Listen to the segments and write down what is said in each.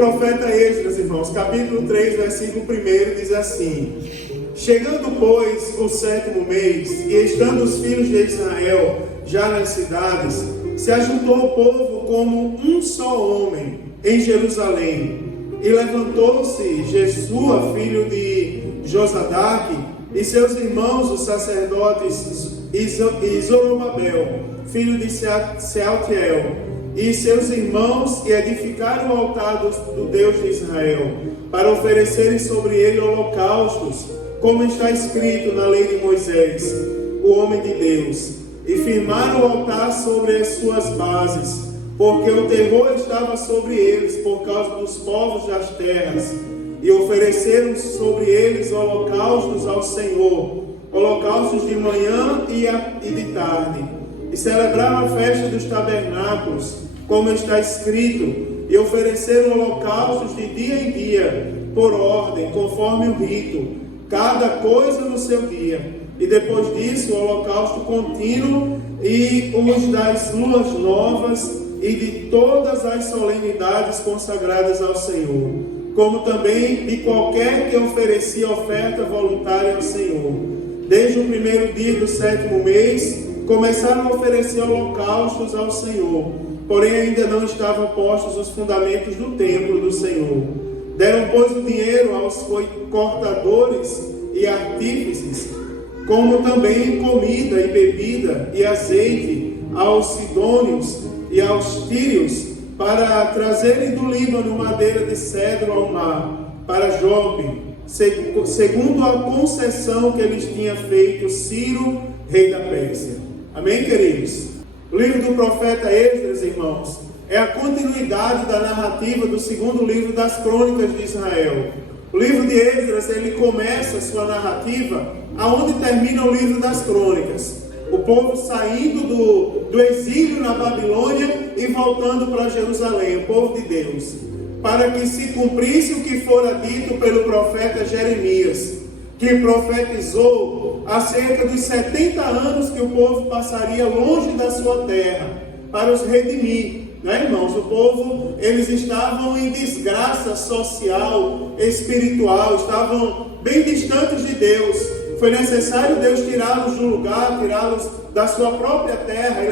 profeta Esdras, irmãos, capítulo 3, versículo 1, diz assim: chegando, pois, o 7º mês, e estando os filhos de Israel já nas cidades, se ajuntou o povo como um só homem em Jerusalém. E levantou-se Jesua, filho de Josadaque, e seus irmãos, os sacerdotes, e Zorobabel, filho de Sealtiel, e seus irmãos, e edificaram o altar do Deus de Israel, para oferecerem sobre ele holocaustos, como está escrito na lei de Moisés, o homem de Deus. E firmaram o altar sobre as suas bases, porque o terror estava sobre eles por causa dos povos das terras. E ofereceram sobre eles holocaustos ao Senhor, holocaustos de manhã e de tarde. E celebraram a festa dos tabernáculos, como está escrito, e ofereceram holocaustos de dia em dia, por ordem, conforme o rito, cada coisa no seu dia. E depois disso, o holocausto contínuo e os das luas novas e de todas as solenidades consagradas ao Senhor, como também de qualquer que oferecia oferta voluntária ao Senhor. Desde o 1º dia do 7º mês, começaram a oferecer holocaustos ao Senhor, porém ainda não estavam postos os fundamentos do templo do Senhor. Deram, pois, o dinheiro aos cortadores e artífices, como também comida e bebida e azeite aos sidônios e aos tírios, para trazerem do Líbano madeira de cedro ao mar, para Jope, segundo a concessão que eles tinha feito Ciro, rei da Pérsia. Amém, queridos? O livro do profeta Esdras, irmãos, é a continuidade da narrativa do 2º livro das crônicas de Israel. O livro de Esdras, ele começa a sua narrativa aonde termina o livro das crônicas. O povo saindo do exílio na Babilônia e voltando para Jerusalém, o povo de Deus, para que se cumprisse o que fora dito pelo profeta Jeremias, que profetizou acerca dos 70 anos que o povo passaria longe da sua terra, para os redimir. Né, irmãos? O povo, eles estavam em desgraça social, espiritual, estavam bem distantes de Deus. Foi necessário Deus tirá-los do lugar, tirá-los da sua própria terra e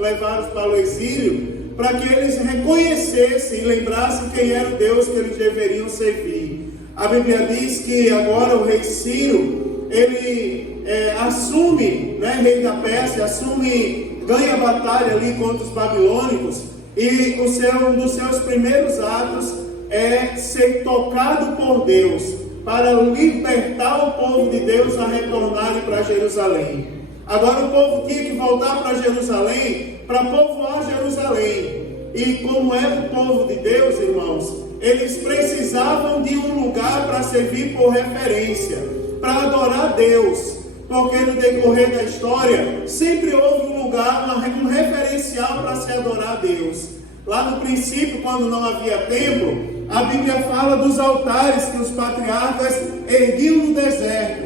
levá-los para o exílio, para que eles reconhecessem e lembrassem quem era o Deus que eles deveriam servir. A Bíblia diz que agora o rei Ciro, ele assume, né, rei da Pérsia, ganha a batalha ali contra os babilônicos, e um dos seus primeiros atos é ser tocado por Deus, para libertar o povo de Deus a retornarem para Jerusalém. Agora o povo tinha que voltar para Jerusalém, para povoar Jerusalém. E como era o povo de Deus, irmãos, eles precisavam de um lugar para servir por referência, para adorar Deus. Porque no decorrer da história, sempre houve um lugar, um referencial para se adorar a Deus. Lá no princípio, quando não havia templo, a Bíblia fala dos altares que os patriarcas erguiam no deserto.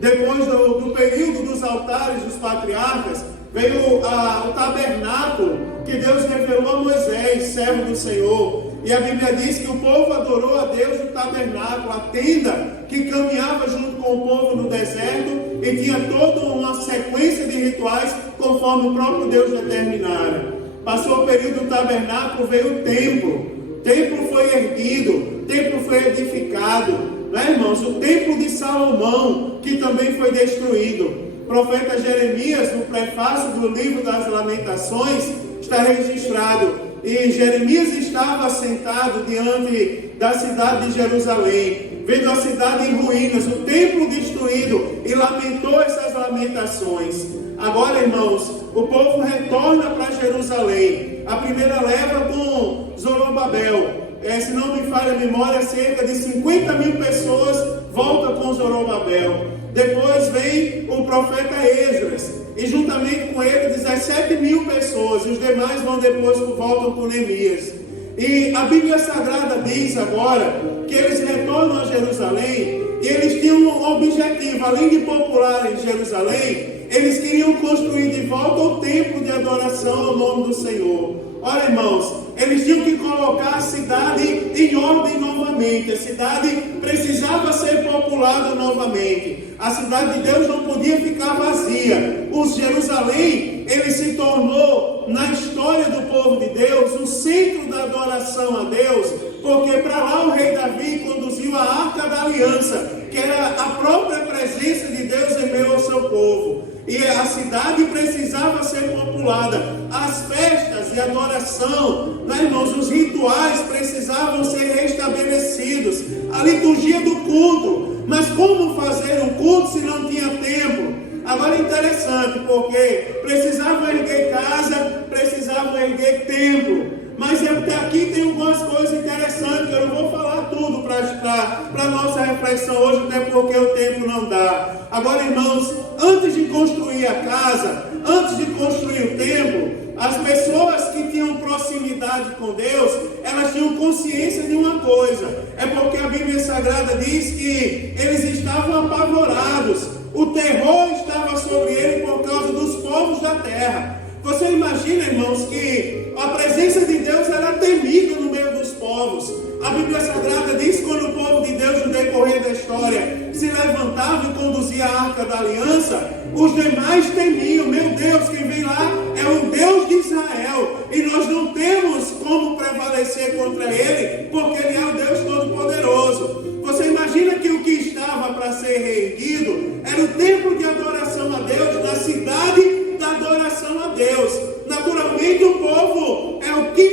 Depois do período dos altares dos patriarcas, veio o tabernáculo que Deus revelou a Moisés, servo do Senhor. E a Bíblia diz que o povo adorou a Deus no tabernáculo, a tenda que caminhava junto com o povo no deserto e tinha toda uma sequência de rituais conforme o próprio Deus determinara. Passou o período do tabernáculo, veio o templo. O templo foi erguido, o templo foi edificado, né, irmãos? O templo de Salomão, que também foi destruído. O profeta Jeremias, no prefácio do livro das Lamentações, está registrado. E Jeremias estava sentado diante da cidade de Jerusalém, vendo a cidade em ruínas, o templo destruído, e lamentou essas lamentações. Agora, irmãos, o povo retorna para Jerusalém. A primeira leva com Zorobabel. Se não me falha a memória, cerca de 50 mil pessoas voltam com Zorobabel. Depois vem o profeta Esdras, e juntamente com ele 17 mil pessoas, e os demais voltam com Neemias. E a Bíblia Sagrada diz agora que eles retornam a Jerusalém, e eles tinham um objetivo, além de popular em Jerusalém, eles queriam construir de volta o templo de adoração ao nome do Senhor. Olha, irmãos, eles tinham que colocar a cidade em ordem novamente. A cidade precisava ser populada novamente. A cidade de Deus não podia ficar vazia. O Jerusalém, ele se tornou, na história do povo de Deus, o centro da adoração a Deus, porque para lá o rei Davi conduziu a Arca da Aliança, que era a própria presença de Deus em meio ao seu povo. E a cidade precisava ser populada. As festas de adoração, né, irmãos, os rituais precisavam ser restabelecidos. A liturgia do culto. Mas como fazer um culto se não tinha templo? Agora é interessante, porque precisavam erguer casa, precisavam erguer templo. Mas até aqui tem algumas coisas interessantes, eu não vou falar tudo para a nossa reflexão hoje, até porque o tempo não dá. Agora, irmãos, antes de construir a casa, antes de construir o templo, as pessoas que tinham proximidade com Deus, elas tinham consciência de uma coisa. É porque a Bíblia Sagrada diz que eles estavam apavorados. O terror estava sobre eles por causa dos povos da terra. Você imagina, irmãos, que a presença de Deus era temida no meio dos povos. A Bíblia Sagrada diz que quando o povo de Deus, no decorrer da história, se levantava e conduzia a Arca da Aliança, os demais temiam. Meu Deus, quem vem lá é o Deus de Israel. E nós não temos como prevalecer contra ele, porque ele é o Deus Todo-Poderoso. Você imagina que o que estava para ser reerguido era o templo de adoração a Deus, na cidade da adoração a Deus. Naturalmente o povo é o que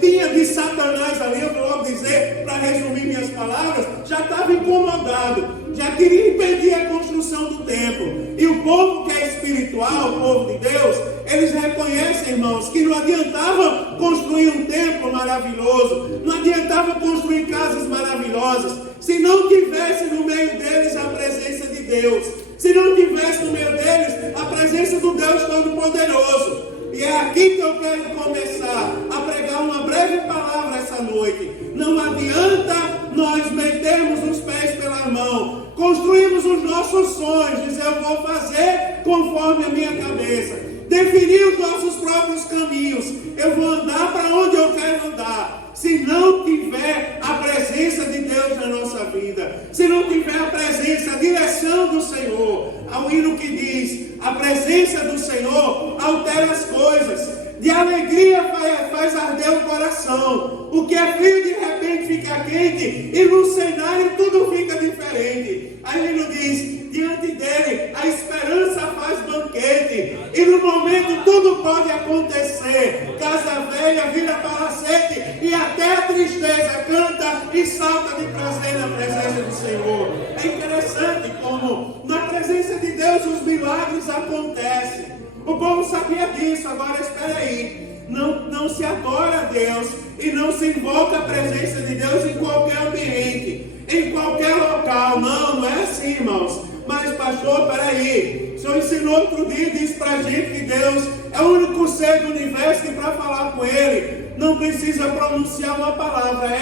tinha de Satanás ali, eu vou logo dizer, para resumir minhas palavras, já estava incomodado, já queria impedir a construção do templo. E o povo que é espiritual, o povo de Deus, eles reconhecem, irmãos, que não adiantava construir um templo maravilhoso, não adiantava construir casas maravilhosas, se não tivesse no meio deles a presença de Deus, se não tivesse no meio deles a presença do Deus Todo-Poderoso. E é aqui que eu quero começar a pregar uma breve palavra essa noite. Não adianta nós metermos os pés pela mão, construirmos os nossos sonhos, dizer eu vou fazer conforme a minha cabeça, definir os nossos próprios caminhos, eu vou andar para onde eu quero andar. Se não tiver a presença de Deus na nossa vida, se não tiver a presença, a direção do Senhor, ao hino que diz, a presença do Senhor altera as coisas, de alegria faz arder o coração, o que é frio de repente fica quente, e no cenário tudo fica diferente. Aí ele diz, diante dele a esperança faz banquete, e no momento tudo pode acontecer, casa velha vira palacete, e até a tristeza canta e salta de prazer na presença do Senhor. É interessante como na presença de Deus os milagres acontecem. O povo sabia disso. Agora espera aí, não se adora a Deus e não se invoca a presença de Deus em qualquer ambiente, em qualquer local. Não é assim, irmãos. Mas pastor, peraí, o senhor ensinou outro dia e disse para a gente que Deus é o único ser do universo que para falar com ele não precisa pronunciar uma palavra.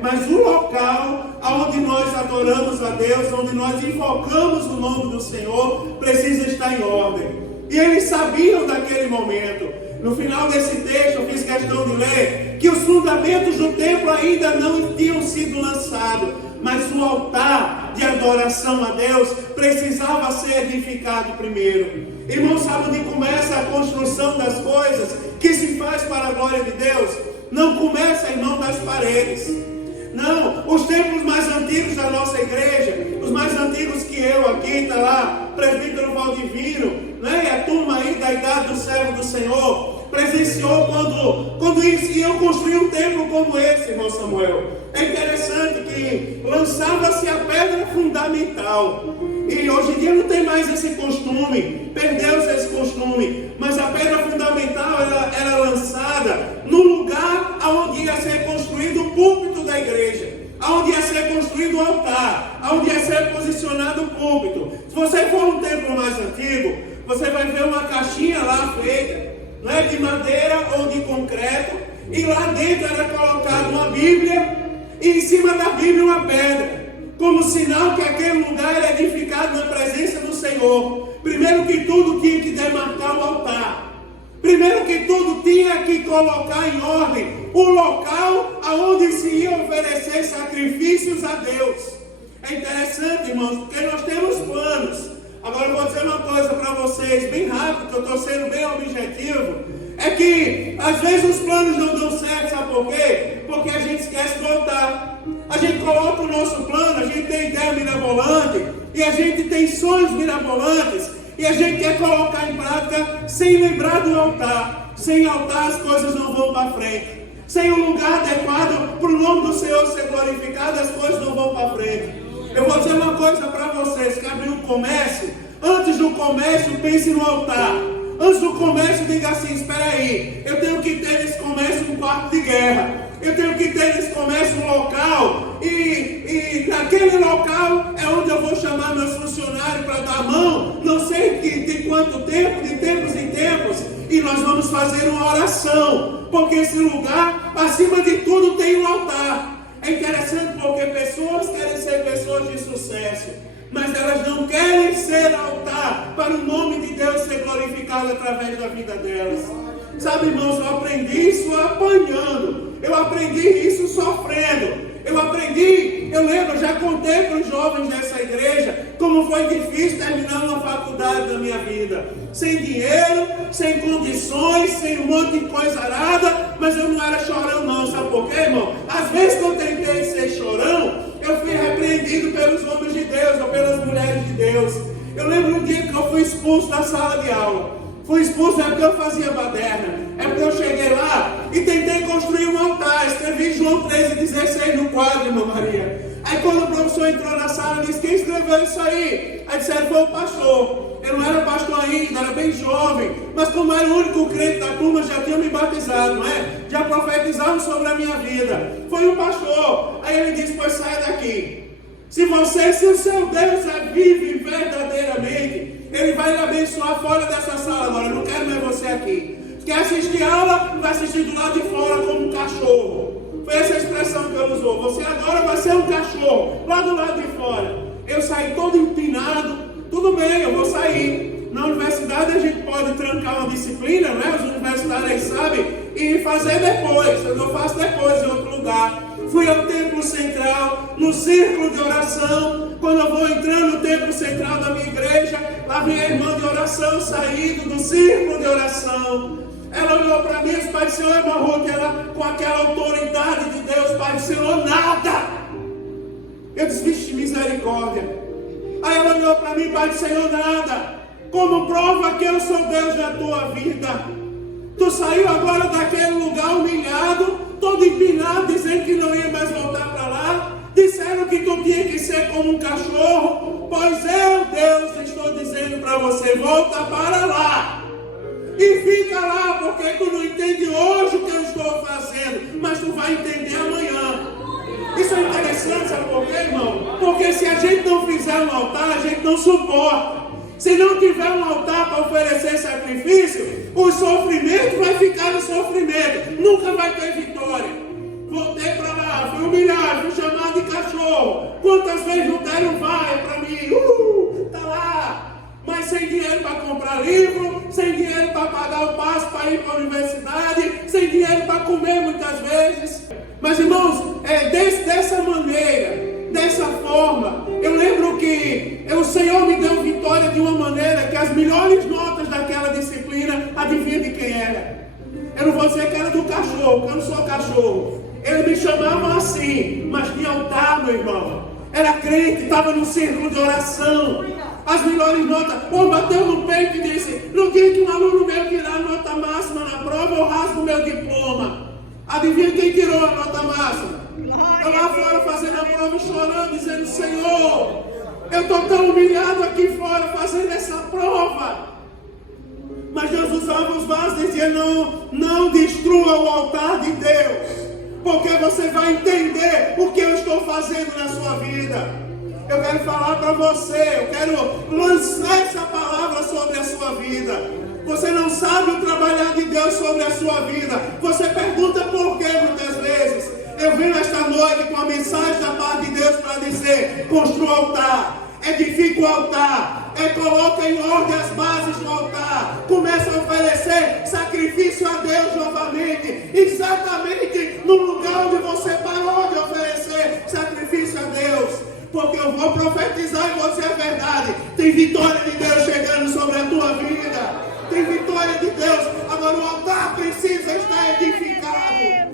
Mas o local onde nós adoramos a Deus, onde nós invocamos o nome do Senhor, precisa estar em ordem. E eles sabiam daquele momento. No final desse texto eu fiz questão de ler que os fundamentos do templo ainda não tinham sido lançados, mas o altar de adoração a Deus precisava ser edificado primeiro. Irmão, sabe onde começa a construção das coisas que se faz para a glória de Deus? Não começa, irmão, das paredes. Não, os templos mais antigos da nossa igreja, os mais antigos que eu aqui, está lá, presbítero Valdivino, né, e a turma aí da idade do servo do Senhor, presenciou quando iam construir um templo como esse, irmão Samuel. É interessante que lançava-se a pedra fundamental, e hoje em dia não tem mais esse costume, perdeu-se esse costume, mas a pedra fundamental era lançada no lugar onde ia ser construído o púlpito da igreja, onde ia ser construído o altar, onde ia ser posicionado o púlpito. Se você for um templo mais antigo, você vai ver uma caixinha lá feita, né, de madeira ou de concreto, e lá dentro era colocada uma Bíblia, e em cima da Bíblia uma pedra, como sinal que aquele lugar era edificado na presença do Senhor. Primeiro que tudo tinha que demarcar o altar. Primeiro que tudo tinha que colocar em ordem o local aonde se ia oferecer sacrifícios a Deus. É interessante, irmãos, porque nós temos planos. Agora eu vou dizer uma coisa para vocês, bem rápido, que eu estou sendo bem objetivo. É que às vezes os planos não dão certo, sabe por quê? Porque a gente esquece de voltar. A gente coloca o nosso plano, a gente tem ideia mirabolante, e a gente tem sonhos mirabolantes, e a gente quer colocar em prática sem lembrar do altar. Sem altar as coisas não vão para frente. Sem um lugar adequado para o nome do Senhor ser glorificado, as coisas não vão para frente. Eu vou dizer uma coisa para vocês, que abrir um comércio, antes do comércio pense no altar. Antes do comércio diga assim, espera aí, eu tenho que ter nesse comércio um quarto de guerra. Eu tenho que ter nesse comércio um local, e naquele local é onde eu vou chamar meus funcionários para dar a mão, não sei de quanto tempo, de tempos em tempos, e nós vamos fazer uma oração, porque esse lugar, acima de tudo, tem um altar. É interessante porque pessoas querem ser pessoas de sucesso, mas elas não querem ser altar para o nome de Deus ser glorificado através da vida delas. Sabe, irmãos, eu aprendi isso apanhando, eu aprendi isso sofrendo, eu lembro, já contei para os jovens dessa igreja como foi difícil terminar uma faculdade na minha vida. Sem dinheiro, sem condições, sem um monte de coisa arada, mas eu não era chorão não, sabe por quê, irmão? Às vezes que eu tentei ser chorão, eu fui repreendido pelos homens de Deus ou pelas mulheres de Deus. Eu lembro um dia que eu fui expulso da sala de aula. Fui expulso é porque eu fazia baderna. É porque eu cheguei lá e tentei construir um altar. Escrevi João 13,16 no quadro, irmã Maria. Aí quando o professor entrou na sala, disse, quem escreveu isso aí? Aí disseram, foi o pastor. Eu não era pastor ainda, era bem jovem. Mas como era o único crente da turma, já tinha me batizado, não é? Já profetizavam sobre a minha vida. Foi um pastor. Aí ele disse, pois saia daqui. Se o seu Deus é vivo verdadeiramente, Ele vai lhe abençoar fora dessa sala agora. Eu não quero mais você aqui. Quer assistir aula? Vai assistir do lado de fora como um cachorro. Foi essa a expressão que ele usou. Você agora vai ser um cachorro, lá do lado de fora. Eu saí todo empinado. Tudo bem, eu vou sair. Na universidade a gente pode trancar uma disciplina, né? Os universitários sabem, e fazer depois. Eu faço depois em outro lugar. Fui ao templo central, no círculo de oração. Quando eu vou entrando no templo central da minha igreja, lá vem a irmã de oração saindo do círculo de oração. Ela olhou para mim e disse, Pai do Senhor, irmã Ruth, ela com aquela autoridade de Deus, Pai do Senhor, nada. Eu disse, vixe, misericórdia. Aí ela olhou para mim, Pai do Senhor, nada. Como prova que eu sou Deus da tua vida. Tu saiu agora daquele lugar humilhado, todo empinado, dizendo que não ia mais voltar para lá. Disseram que tu tinha que ser como um cachorro. Pois eu, Deus, estou dizendo para você, volta para lá. E fica lá, porque tu não entende hoje o que eu estou fazendo, mas tu vai entender amanhã. Isso é interessante, sabe por quê, irmão? Porque se a gente não fizer um altar, a gente não suporta. Se não tiver um altar para oferecer sacrifício, o sofrimento vai ficar no sofrimento. Nunca vai ter vitória. Voltei para lá, fui humilhado, fui chamado de cachorro. Quantas vezes não deram vaia para mim? Tá lá. Mas sem dinheiro para comprar livro, sem dinheiro para pagar o passe para ir para a universidade, sem dinheiro para comer muitas vezes. Mas irmãos, dessa maneira, dessa forma, eu lembro que o Senhor me deu vitória de uma maneira que as melhores notas daquela disciplina, adivinha de quem era? Eu não vou dizer que era do cachorro, porque eu não sou cachorro. Eles me chamavam assim, mas tinha altar, meu irmão. Era crente, estava no círculo de oração. As melhores notas, bateu no peito e disse, no dia que um aluno meu tirar a nota máxima na prova, eu rasgo o meu diploma. Adivinha quem tirou a nota máxima? Eu lá fora fazendo a prova e chorando, dizendo, Senhor, eu estou tão humilhado aqui fora fazendo essa prova. Mas Deus usava os vasos e dizia, não destrua o altar de Deus, porque você vai entender o que eu estou fazendo na sua vida. Eu quero falar para você, eu quero lançar essa palavra sobre a sua vida. Você não sabe o trabalhar de Deus sobre a sua vida. Você pergunta por quê muitas vezes. Eu venho esta noite com a mensagem da parte de Deus para dizer, construa o altar, edifica o altar, coloca em ordem as bases do altar, começa a oferecer sacrifício sacrifício a Deus novamente, exatamente no lugar onde você parou de oferecer sacrifício a Deus. Porque eu vou profetizar e vou dizer a verdade. Tem vitória de Deus chegando sobre a tua vida. Tem vitória de Deus. Agora o altar precisa estar edificado.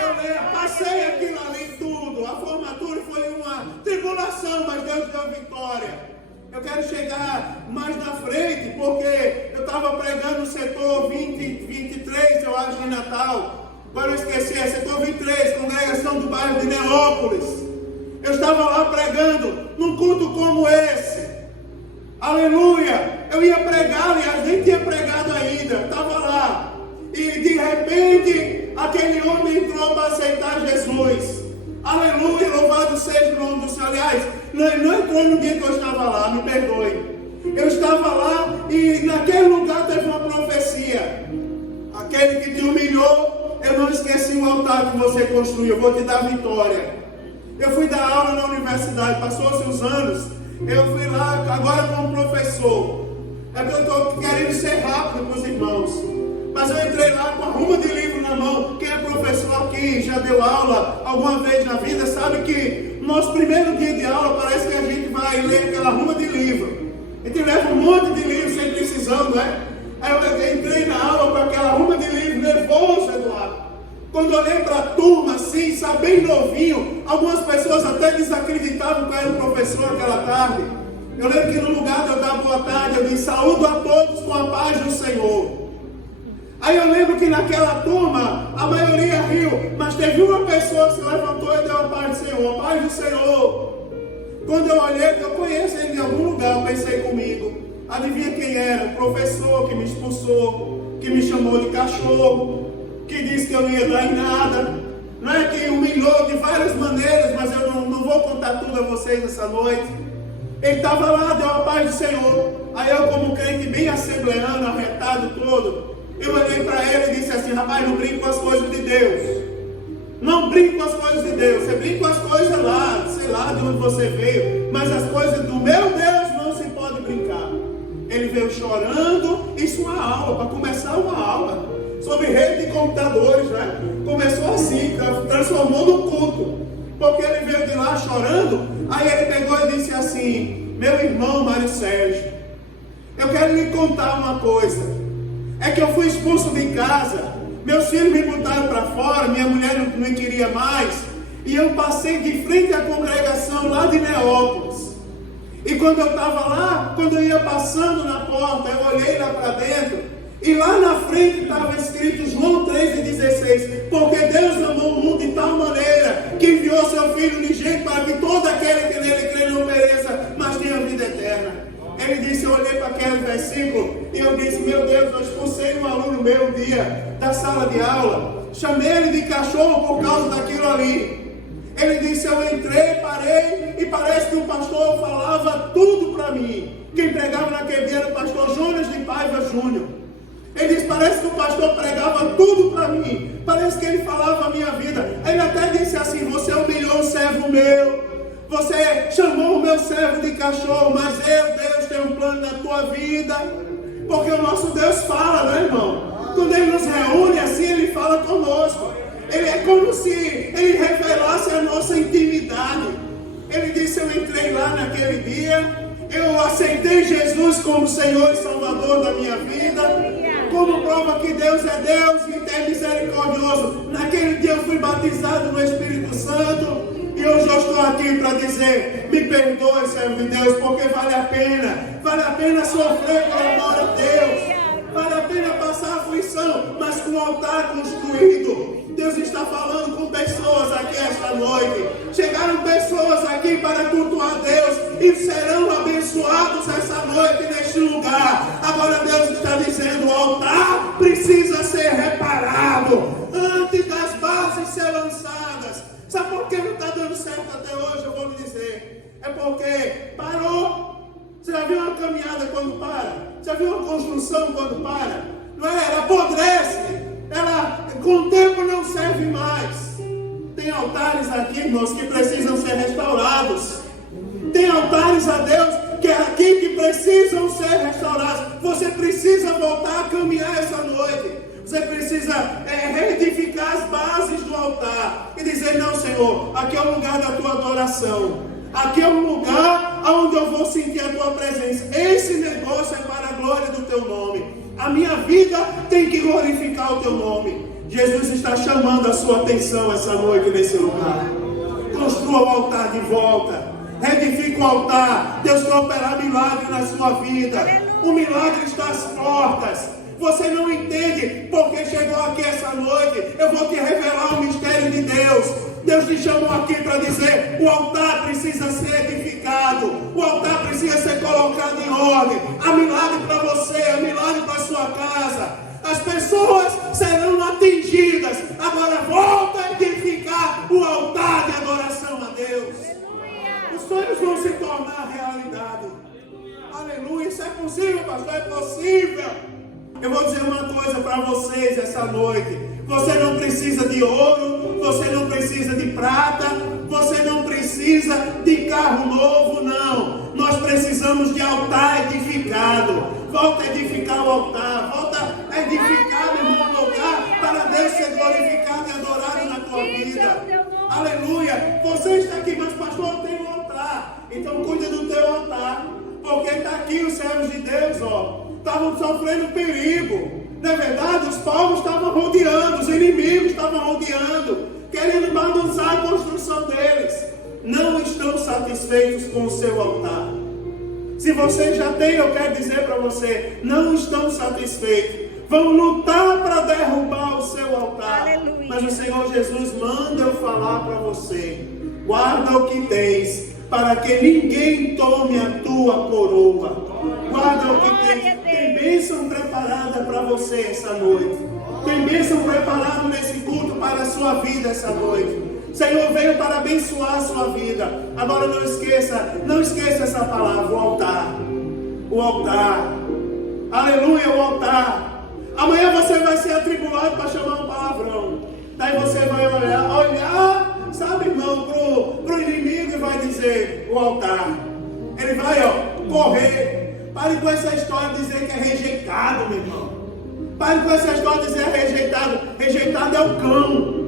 Eu passei aquilo ali tudo. A formatura foi uma tribulação, mas Deus deu vitória. Eu quero chegar mais na frente, porque eu estava pregando no setor 23, eu acho, em Natal. Agora eu esqueci, é setor 23, congregação do bairro de Neópolis. Eu estava lá pregando num culto como esse. Aleluia! Eu ia pregar, aliás, nem tinha pregado ainda. Eu estava lá. E de repente, aquele homem entrou para aceitar Jesus. Aleluia! Louvado seja o nome do Senhor. Aliás, não entrou no dia que eu estava lá, me perdoe. Eu estava lá e naquele lugar teve uma profecia. Aquele que te humilhou, eu não esqueci o altar que você construiu. Eu vou te dar vitória. Eu fui dar aula na universidade, passou-se os anos, eu fui lá agora como professor. É que eu estou querendo ser rápido com os irmãos. Mas eu entrei lá com a ruma de livro na mão. Quem é professor aqui, já deu aula alguma vez na vida, sabe que no nosso primeiro dia de aula parece que a gente vai ler aquela ruma de livro. A gente leva um monte de livro sem precisão, não é? Aí eu entrei na aula com aquela ruma de livro, nervoso, Eduardo. Quando eu olhei para a turma assim, sabe, bem novinho, algumas pessoas até desacreditavam que eu era o professor aquela tarde. Eu lembro que no lugar de eu dar boa tarde, eu disse: saúdo a todos com a paz do Senhor. Aí eu lembro que naquela turma, a maioria riu, mas teve uma pessoa que se levantou e deu a paz do Senhor, a paz do Senhor. Quando eu olhei, eu conheço ele em algum lugar, eu pensei comigo, adivinha quem era? O professor que me expulsou, que me chamou de cachorro, que disse que eu não ia dar em nada, não é, que humilhou de várias maneiras, mas eu não vou contar tudo a vocês essa noite. Ele estava lá, deu a paz do Senhor. Aí eu, como crente bem assembleano, arretado todo, eu olhei para ele e disse assim: rapaz, não brinque com as coisas de Deus. Não brinque com as coisas de Deus. Você brinca com as coisas lá, sei lá de onde você veio, mas as coisas do meu Deus não se pode brincar. Ele veio chorando, isso é uma aula, para começar uma aula sobre rede de computadores, né? Começou assim, transformou no culto, porque ele veio de lá chorando. Aí ele pegou e disse assim: meu irmão Mário Sérgio, eu quero lhe contar uma coisa. É que eu fui expulso de casa, meus filhos me botaram para fora, minha mulher não me queria mais, e eu passei de frente à congregação lá de Neópolis. E quando eu estava lá, quando eu ia passando na porta, eu olhei lá para dentro, e lá na frente estava escrito João 3,16: porque Deus amou o mundo de tal maneira que enviou seu Filho unigênito para que todo aquele que nele crê não pereça, mas tenha vida eterna. Ele disse, eu olhei para aquele versículo e eu disse: meu Deus, eu expulsei um aluno meu um dia da sala de aula, chamei ele de cachorro por causa daquilo ali. Ele disse: eu entrei, parei, e parece que o pastor falava tudo para mim. Quem pregava naquele dia era o pastor Jonas de Paiva Júnior. Ele disse: parece que o pastor pregava tudo para mim, parece que ele falava a minha vida. Ele até disse assim: você humilhou um servo meu, você chamou o meu servo de cachorro, mas eu, Deus, tenho um plano na tua vida. Porque o nosso Deus fala, né, irmão? Quando ele nos reúne assim, ele fala conosco. Ele é como se ele revelasse a nossa intimidade. Ele disse: eu entrei lá naquele dia, eu aceitei Jesus como Senhor e Salvador da minha vida, como prova que Deus é Deus e é misericordioso. Naquele dia eu fui batizado no Espírito Santo. E hoje eu estou aqui para dizer: me perdoe, servo de Deus, porque vale a pena sofrer por amor a Deus, vale a pena passar aflição, mas com o altar construído. Deus está falando com pessoas aqui esta noite. Chegaram pessoas aqui para cultuar Deus e serão abençoados essa noite neste lugar. Agora Deus está dizendo: o altar precisa ser reparado antes das bases ser lançadas. Sabe por que não está dando certo até hoje? Eu vou lhe dizer. É porque parou. Você já viu uma caminhada quando para? Já viu uma construção quando para? Não é? Ela apodrece. Ela com o tempo não serve mais. Tem altares aqui, irmãos, que precisam ser restaurados. Tem altares a Deus que é aqui que precisam ser restaurados. Você precisa voltar a caminhar essa noite. Você precisa reedificar as bases do altar e dizer: não, Senhor, aqui é o lugar da tua adoração. Aqui é um lugar onde eu vou sentir a tua presença. Esse negócio é para a glória do teu nome. A minha vida tem que glorificar o teu nome. Jesus está chamando a sua atenção essa noite nesse lugar. Construa o altar de volta. Reedifica o altar. Deus quer operar milagre na sua vida. O milagre está às portas. Você não entende porque chegou aqui essa noite. Eu vou te revelar o mistério de Deus. Deus te chamou aqui para dizer: o altar precisa ser edificado. O altar precisa ser colocado em ordem. Há milagre para você, há milagre para a sua casa. As pessoas serão atingidas. Agora volta a edificar o altar de adoração a Deus. Os sonhos vão se tornar realidade. Aleluia. Isso é possível, pastor? É possível. Eu vou dizer uma coisa para vocês essa noite. Você não precisa de ouro, você não precisa de prata, você não precisa de carro novo, não. Nós precisamos de altar edificado. Volta a edificar o altar, volta a edificar, meu irmão, o altar para Deus ser glorificado e adorado na tua vida. Aleluia. Você está aqui, mas pastor, eu tenho um altar. Então cuida do teu altar, porque está aqui os servos de Deus, ó. Estavam sofrendo perigo. Na verdade, os povos estavam rodeando, os inimigos estavam rodeando, querendo bagunçar a construção deles. Não estão satisfeitos com o seu altar. Se você já tem, eu quero dizer para você, não estão satisfeitos. Vão lutar para derrubar o seu altar. Aleluia. Mas o Senhor Jesus manda eu falar para você: guarda o que tens, para que ninguém tome a tua coroa. Guarda o que tem. Tem bênção preparada para você essa noite. Tem bênção preparada nesse culto para a sua vida essa noite. O Senhor veio para abençoar a sua vida. Agora não esqueça essa palavra: o altar. O altar. Aleluia, o altar. Amanhã você vai ser atribulado para chamar um palavrão. Daí você vai olhar, sabe, irmão, pro inimigo e vai dizer: o altar. Ele vai, correr. Pare com essa história de dizer que é rejeitado, meu irmão. Pare com essa história de dizer rejeitado. Rejeitado é o cão.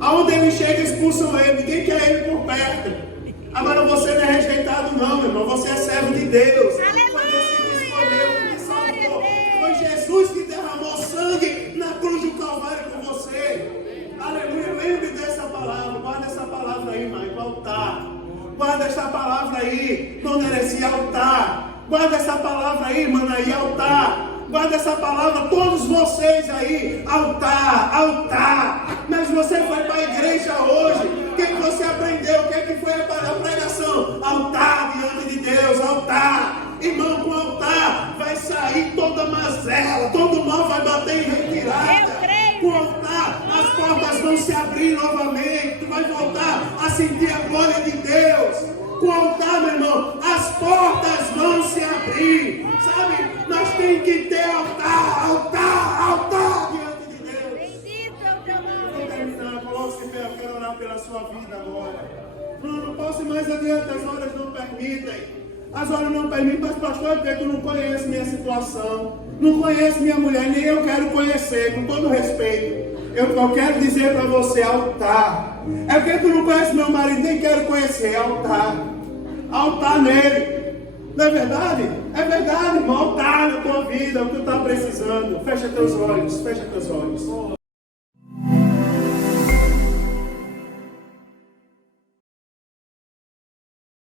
Aonde ele chega, expulsam ele. Ninguém quer ele por perto. Agora você não é rejeitado, não, meu irmão. Você é servo de Deus. Foi Deus que te escolheu, que te salvou. Foi Jesus que derramou sangue na cruz do Calvário por você. Aleluia. Lembre dessa palavra. Guarda essa palavra aí, mãe. Altar. Guarda essa palavra aí. Não merece altar. Guarda essa palavra aí, mano, aí, altar. Guarda essa palavra, todos vocês aí, altar, altar. Mas você foi para a igreja hoje, o que você aprendeu? O que foi a pregação? Altar diante de Deus, altar. Irmão, com altar vai sair toda mazela, todo mal vai bater em retirada. Com altar, as portas vão se abrir novamente, tu vai voltar a sentir a glória de Deus. Com o altar, meu irmão, as portas vão se abrir. Sabe? Nós temos que ter altar, altar, altar diante de Deus. Bendito é o teu nome. Vou terminar, coloque-se em pé, eu quero orar pela sua vida agora. Não posso ir mais adiante, as horas não permitem. As horas não permitem, mas pastor, porque tu não conhece minha situação. Não conhece minha mulher, nem eu quero conhecer, com todo respeito. Eu quero dizer para você: altar. É porque tu não conhece meu marido, nem quero conhecer. Altar. Altar nele. Não é verdade? É verdade, irmão. Altar na tua vida, é o que tu está precisando. Fecha teus olhos, fecha teus olhos.